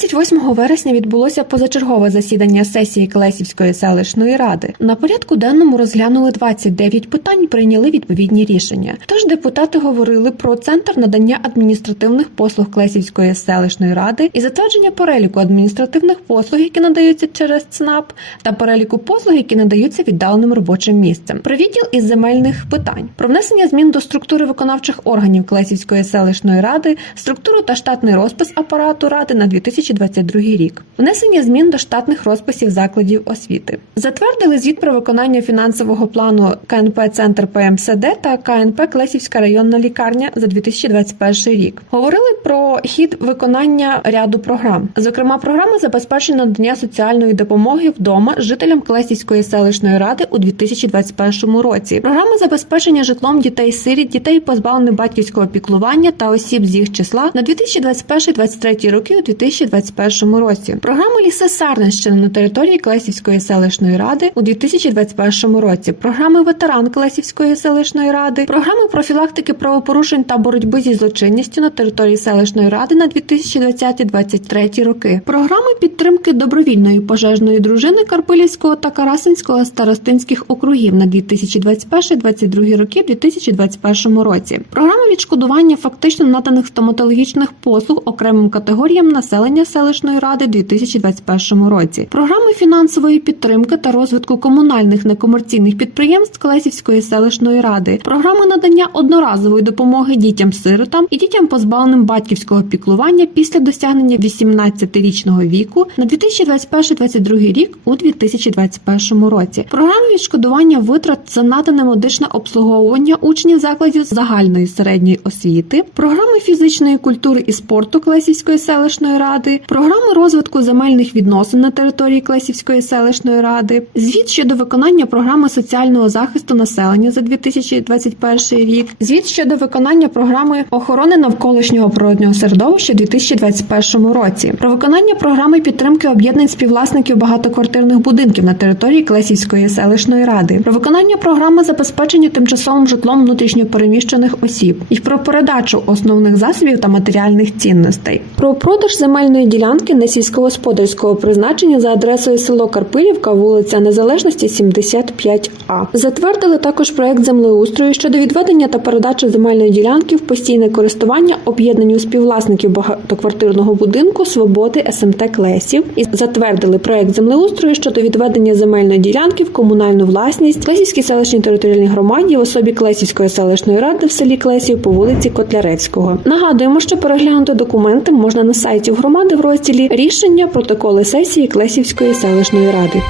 28 вересня відбулося позачергове засідання сесії Клесівської селищної ради. На порядку денному розглянули 29 питань, прийняли відповідні рішення. Тож депутати говорили про центр надання адміністративних послуг Клесівської селищної ради і затвердження переліку адміністративних послуг, які надаються через ЦНАП, та переліку послуг, які надаються віддаленим робочим місцем. Про відділ із земельних питань, про внесення змін до структури виконавчих органів Клесівської селищної ради, структуру та штатний розпис апарату ради на 2022 рік, внесення змін до штатних розписів закладів освіти, затвердили звіт про виконання фінансового плану КНП Центр ПМСД та КНП Клесівська районна лікарня за 2021 рік. Говорили про хід виконання ряду програм, зокрема програми забезпечення надання соціальної допомоги вдома жителям Клесівської селищної ради у 2021 році, програми забезпечення житлом дітей сиріт, дітей позбавлених батьківського піклування та осіб з їх числа на 2021-2023 роки у 2021 році. Програми Ліси Сарненщини на території Клесівської селищної ради у 2021 році. Програми Ветеран Клесівської селищної ради, програми профілактики правопорушень та боротьби зі злочинністю на території селищної ради на 2020-2023 роки. Програми підтримки добровільної пожежної дружини Карпилівського та Карасинського старостинських округів на 2021-2022 роки в 2021 році. Програми відшкодування фактично наданих стоматологічних послуг окремим категоріям населення селищної ради в 2021 році. Програми фінансової підтримки та розвитку комунальних некомерційних підприємств Клесівської селищної ради. Програми надання одноразової допомоги дітям-сиротам і дітям позбавленим батьківського піклування після досягнення 18-річного віку на 2021-2022 рік у 2021 році. Програми відшкодування витрат за надане медичне обслуговування учнів закладів загальної середньої освіти, програми фізичної культури і спорту Клесівської селищної ради, програми розвитку земельних відносин на території Клесівської селищної ради, звіт щодо виконання програми соціального захисту населення за 2021 рік, звіт щодо виконання програми охорони навколишнього природнього середовища у 2021 році, про виконання програми підтримки об'єднань співвласників багатоквартирних будинків на території Клесівської селищної ради, про виконання програми забезпечення тимчасовим житлом внутрішньопереміщених осіб і про передачу основних засобів та матеріальних цінностей, про продаж земельної ділянки на сільськогосподарського призначення за адресою село Карпилівка, вулиця Незалежності, 75А. Затвердили також проект землеустрою щодо відведення та передачі земельної ділянки в постійне користування об'єднанню співвласників багатоквартирного будинку Свободи СМТ Клесів і затвердили проект землеустрою щодо відведення земельної ділянки в комунальну власність Клесівській селищній територіальній громаді в особі Клесівської селищної ради в селі Клесів по вулиці Котляревського. Нагадуємо, що переглянути документи можна на сайті громади в розділі рішення протоколи сесії Клесівської селищної ради.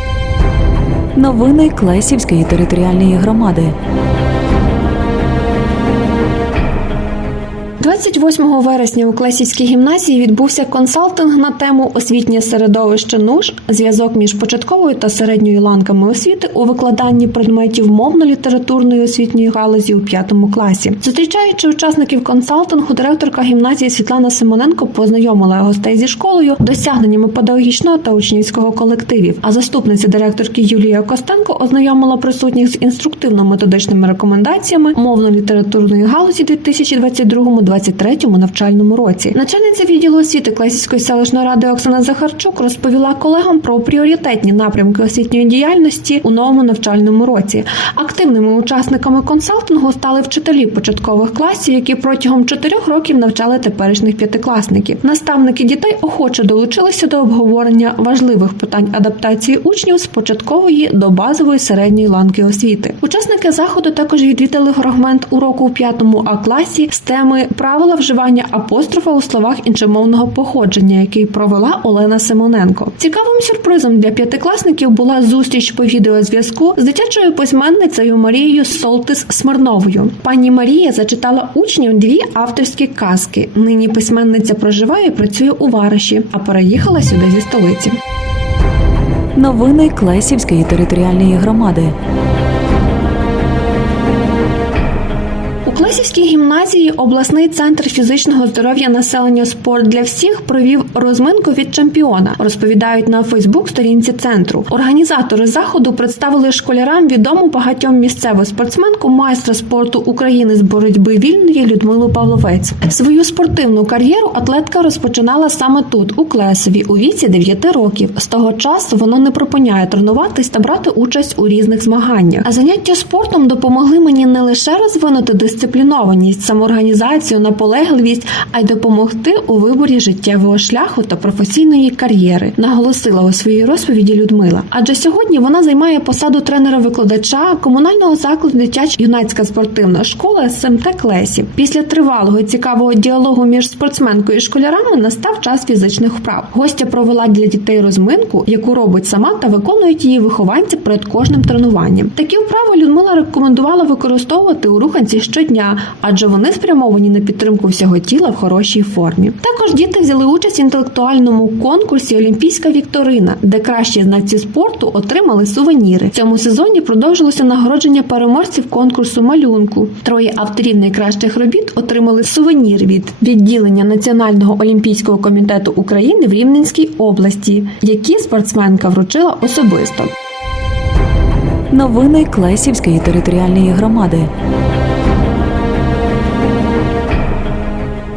Новини Клесівської територіальної громади. 28 вересня у Клесівській гімназії відбувся консалтинг на тему освітнє середовище НУШ, зв'язок між початковою та середньою ланками освіти у викладанні предметів мовно-літературної освітньої галузі у п'ятому класі. Зустрічаючи учасників консалтингу, директорка гімназії Світлана Симоненко познайомила гостей зі школою, досягненнями педагогічного та учнівського колективів. А заступниця директорки Юлія Костенко ознайомила присутніх з інструктивно-методичними рекомендаціями мовно-літературної галузі 2022-2023 навчальному році. Начальниця відділу освіти Клесівської селищної ради Оксана Захарчук розповіла колегам про пріоритетні напрямки освітньої діяльності у новому навчальному році. Активними учасниками консалтингу стали вчителі початкових класів, які протягом чотирьох років навчали теперішніх п'ятикласників. Наставники дітей охоче долучилися до обговорення важливих питань адаптації учнів з початкової до базової середньої ланки освіти. Учасники заходу також відвідали фрагмент уроку у п'ятому А класі з теми правила вживання апострофа у словах іншомовного походження, який провела Олена Симоненко. Цікавим сюрпризом для п'ятикласників була зустріч по відеозв'язку з дитячою письменницею Марією Солтис Смирновою. Пані Марія зачитала учням дві авторські казки. Нині письменниця проживає і працює у Вариші, а переїхала сюди зі столиці. Новини Клесівської територіальної громади. У Клесівській гімназії обласний центр фізичного здоров'я населення спорт для всіх провів розминку від чемпіона. Розповідають на Фейсбук сторінці центру. Організатори заходу представили школярам відому багатьом місцеву спортсменку майстра спорту України з боротьби вільної Людмилу Павловець. Свою спортивну кар'єру атлетка розпочинала саме тут, у Клесові, у віці 9 років. З того часу вона не припиняє тренуватись та брати участь у різних змаганнях. А заняття спортом допомогли мені не лише розвинути дисциплінованість, самоорганізацію, наполегливість, а й допомогти у виборі життєвого шляху та професійної кар'єри, наголосила у своїй розповіді Людмила. Адже сьогодні вона займає посаду тренера-викладача комунального закладу дитячо-юнацька спортивна школа СМТ Клесів. Після тривалого цікавого діалогу між спортсменкою і школярами настав час фізичних вправ. Гостя провела для дітей розминку, яку робить сама та виконують її вихованці перед кожним тренуванням. Такі вправи Людмила рекомендувала використовувати у руханці щодня, адже вони спрямовані на підтримку всього тіла в хорошій формі. Також діти взяли участь в інтелектуальному конкурсі Олімпійська вікторина, де кращі знавці спорту отримали сувеніри. В цьому сезоні продовжилося нагородження переможців конкурсу малюнку. Троє авторів найкращих робіт отримали сувенір від відділення Національного олімпійського комітету України в Рівненській області, які спортсменка вручила особисто. Новини Клесівської територіальної громади.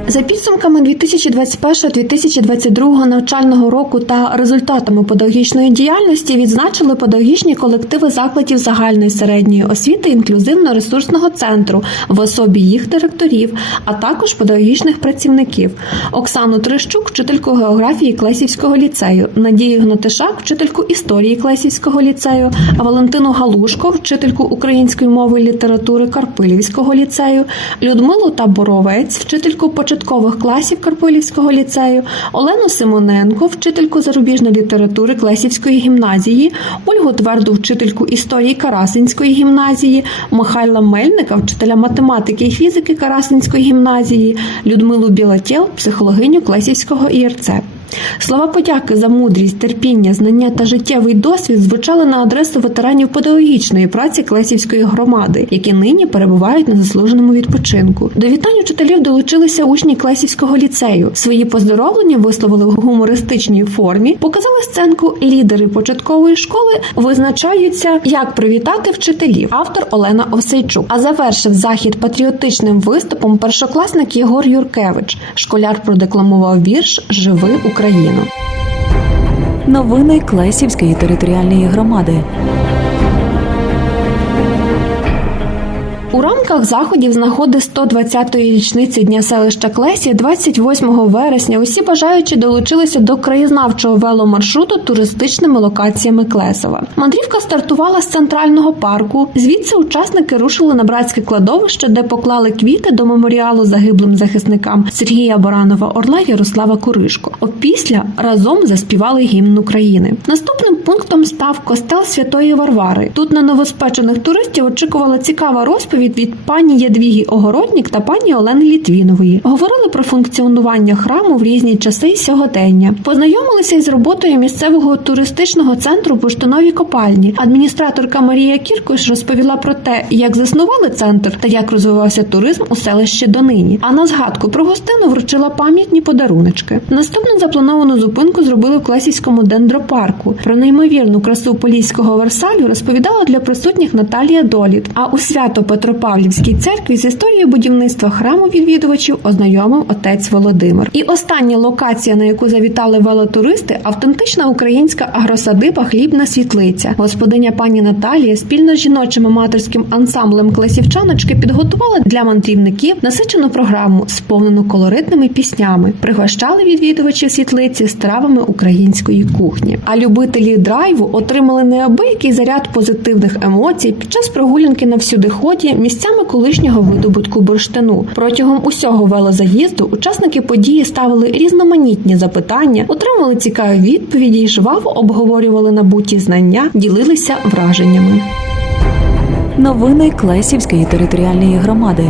За підсумками 2021-2022 навчального року та результатами педагогічної діяльності відзначили педагогічні колективи закладів загальної середньої освіти інклюзивно-ресурсного центру в особі їх директорів, а також педагогічних працівників. Оксану Трищук, вчительку географії Клесівського ліцею, Надію Гнатишак, вчительку історії Клесівського ліцею, Валентину Галушко, вчительку української мови і літератури Карпилівського ліцею, Людмилу Таборовець, вчительку початкових класів Карпилівського ліцею, Олену Симоненко, вчительку зарубіжної літератури Клесівської гімназії, Ольгу Тверду, вчительку історії Карасинської гімназії, Михайла Мельника, вчителя математики і фізики Карасинської гімназії, Людмилу Білотєл, психологиню Клесівського ІРЦ. Слова подяки за мудрість, терпіння, знання та життєвий досвід звучали на адресу ветеранів педагогічної праці Клесівської громади, які нині перебувають на заслуженому відпочинку. До вітань учителів долучилися учні Клесівського ліцею. Свої поздоровлення висловили в гумористичній формі, показали сценку лідери початкової школи, визначаються, як привітати вчителів. Автор Олена Овсейчук. А завершив захід патріотичним виступом першокласник Єгор Юркевич. Школяр продекламував вірш Живи Україну. Новини Клесівської територіальної громади. Рамках заходів з нагоди 120-ї річниці дня селища Клесі 28 вересня усі бажаючі долучилися до краєзнавчого веломаршруту туристичними локаціями Клесова. Мандрівка стартувала з центрального парку. Звідси учасники рушили на братське кладовище, де поклали квіти до меморіалу загиблим захисникам Сергія Баранова Орла Ярослава Куришко. Опісля разом заспівали гімн України. Наступним пунктом став костел Святої Варвари. Тут на новоспечених туристів очікувала цікава розповідь від пані Ядвіги Огороднік та пані Олени Літвінової. Говорили про функціонування храму в різні часи сьогодення. Познайомилися із роботою місцевого туристичного центру Бурштинові копальні. Адміністраторка Марія Кіркош розповіла про те, як заснували центр та як розвивався туризм у селищі донині. А на згадку про гостину вручила пам'ятні подаруночки. Наступну заплановану зупинку зробили в Класівському дендропарку. Про неймовірну красу поліського Версалю розповідала для присутніх Наталія Доліт. А у свято Петропавлівській церкві з історією будівництва храму відвідувачів ознайомив отець Володимир. І остання локація, на яку завітали велотуристи, автентична українська агросадиба Хлібна світлиця. Господиня пані Наталія спільно з жіночим аматорським ансамблем класівчаночки підготувала для мандрівників насичену програму, сповнену колоритними піснями. Пригощали відвідувачів світлиці стравами української кухні. А любителі драйву отримали неабиякий заряд позитивних емоцій під час прогулянки на всюдиході місцями колишнього видобутку бурштину. Протягом усього велозаїзду учасники події ставили різноманітні запитання, отримали цікаві відповіді жваво обговорювали набуті знання, ділилися враженнями. Новини Клесівської територіальної громади.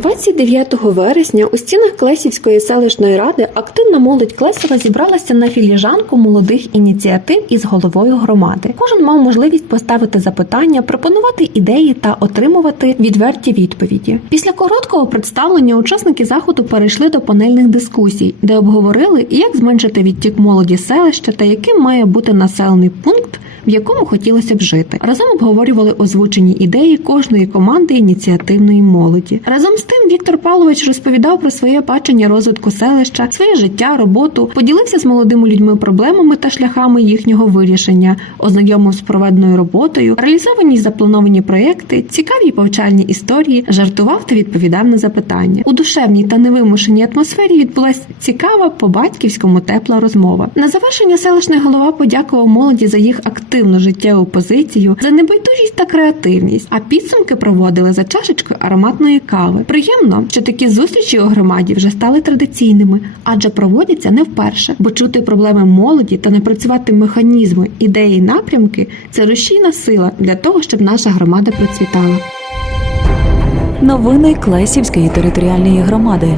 29 вересня у стінах Клесівської селищної ради активна молодь Клесова зібралася на філіжанку молодих ініціатив із головою громади. Кожен мав можливість поставити запитання, пропонувати ідеї та отримувати відверті відповіді. Після короткого представлення учасники заходу перейшли до панельних дискусій, де обговорили, як зменшити відтік молоді селища та яким має бути населений пункт в якому хотілося б жити. Разом обговорювали озвучені ідеї кожної команди ініціативної молоді. Разом з тим Віктор Павлович розповідав про своє бачення розвитку селища, своє життя, роботу, поділився з молодими людьми проблемами та шляхами їхнього вирішення, ознайомив з проведеною роботою, реалізовані заплановані проекти, цікаві повчальні історії, жартував та відповідав на запитання. У душевній та невимушеній атмосфері відбулася цікава по батьківському тепла розмова. На завершення селищний голова подякував молоді за їх активну життєву позицію, за небайдужість та креативність. А підсумки проводили за чашечкою ароматної кави. Приємно, що такі зустрічі у громаді вже стали традиційними, адже проводяться не вперше, бо чути проблеми молоді та напрацювати механізми, ідеї, напрямки це рушійна сила для того, щоб наша громада процвітала. Новини Клесівської територіальної громади.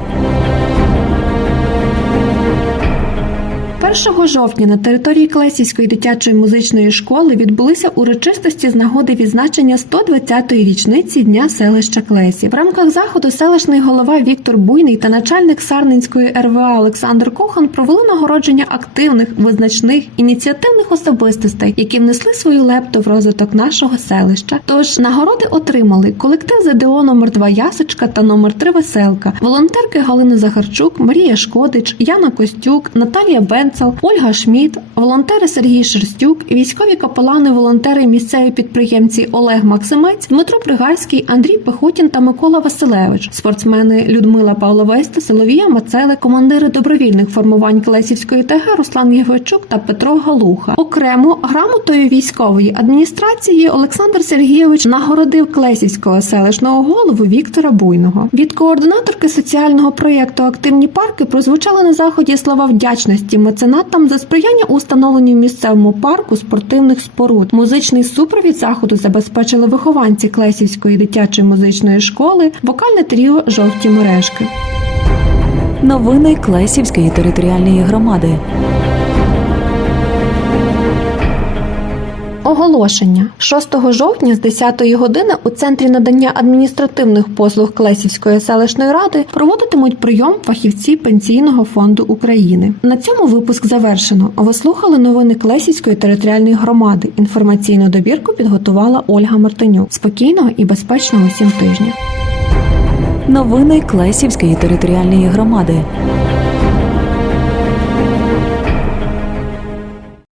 1 жовтня на території Клесівської дитячої музичної школи відбулися урочистості з нагоди відзначення 120-ї річниці дня селища Клесів. В рамках заходу селищний голова Віктор Буйний та начальник Сарненської РВА Олександр Кохан провели нагородження активних, визначних, ініціативних особистостей, які внесли свою лепту в розвиток нашого селища. Тож нагороди отримали колектив ЗДО номер 2 Ясочка та номер 3 Веселка, волонтерки Галина Захарчук, Марія Шкодич, Яна Костюк, Наталія Бенцел, Ольга Шміт, волонтери Сергій Шерстюк, військові капелани, волонтери, місцеві підприємці Олег Максимець, Дмитро Пригарський, Андрій Пехотін та Микола Василевич, спортсмени Людмила Павловеста, Соловія Мацеле, командири добровільних формувань Клесівської ТГ Руслан Євгачук та Петро Галуха. Окремо грамотою військової адміністрації Олександр Сергійович нагородив Клесівського селищного голову Віктора Буйного. Від координаторки соціального проєкту Активні парки прозвучали на заході слова вдячності меценатам за сприяння у встановленні в місцевому парку спортивних споруд. Музичний супровід заходу забезпечили вихованці Клесівської дитячої музичної школи, вокальне тріо Жовті мережки. Новини Клесівської територіальної громади. Оголошення 6 жовтня з 10 години у центрі надання адміністративних послуг Клесівської селищної ради проводитимуть прийом фахівці Пенсійного фонду України. На цьому випуск завершено. Ви слухали новини Клесівської територіальної громади. Інформаційну добірку підготувала Ольга Мартинюк. Спокійного і безпечного всім тижня. Новини Клесівської територіальної громади.